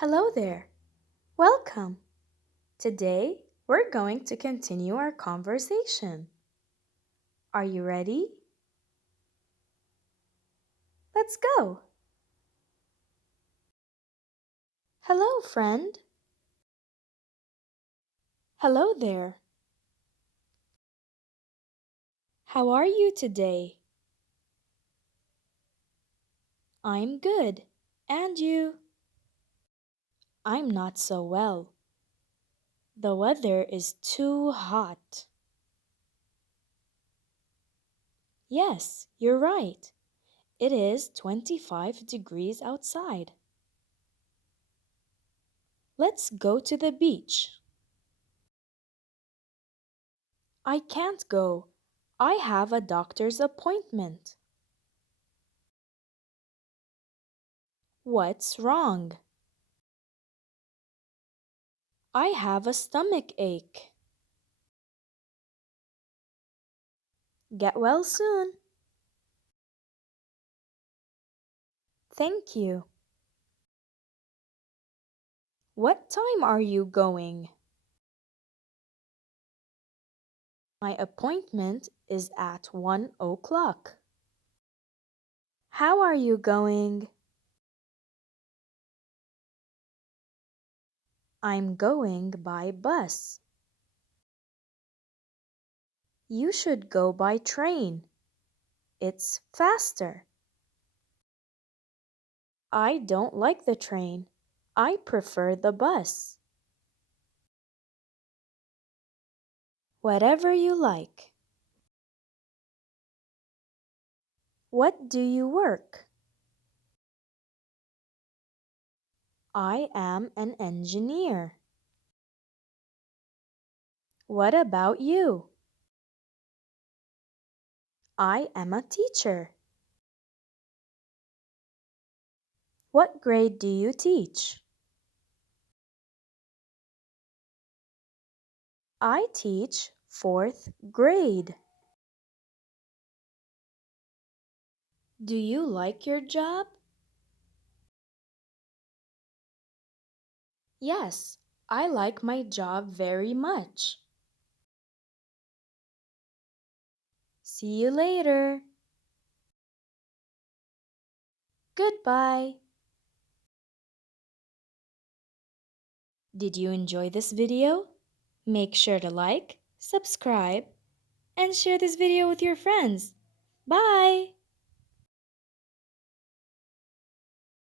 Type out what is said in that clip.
Hello there. Welcome. Today we're going to continue our conversation. Are you ready? Let's go. Hello, friend. Hello there. How are you today? I'm good. And you? I'm not so well. The weather is too hot. Yes, you're right. It is 25 degrees outside. Let's go to the beach. I can't go. I have a doctor's appointment. What's wrong? I have a stomach ache. Get well soon. Thank you. What time are you going? My appointment is at 1 o'clock. How are you going? I'm going by bus. You should go by train. It's faster. I don't like the train. I prefer the bus. Whatever you like. What do you work? I am an engineer. What about you? I am a teacher. What grade do you teach? I teach fourth grade. Do you like your job? Yes, I like my job very much. See you later. Goodbye. Did you enjoy this video? Make sure to like, subscribe, and share this video with your friends. Bye!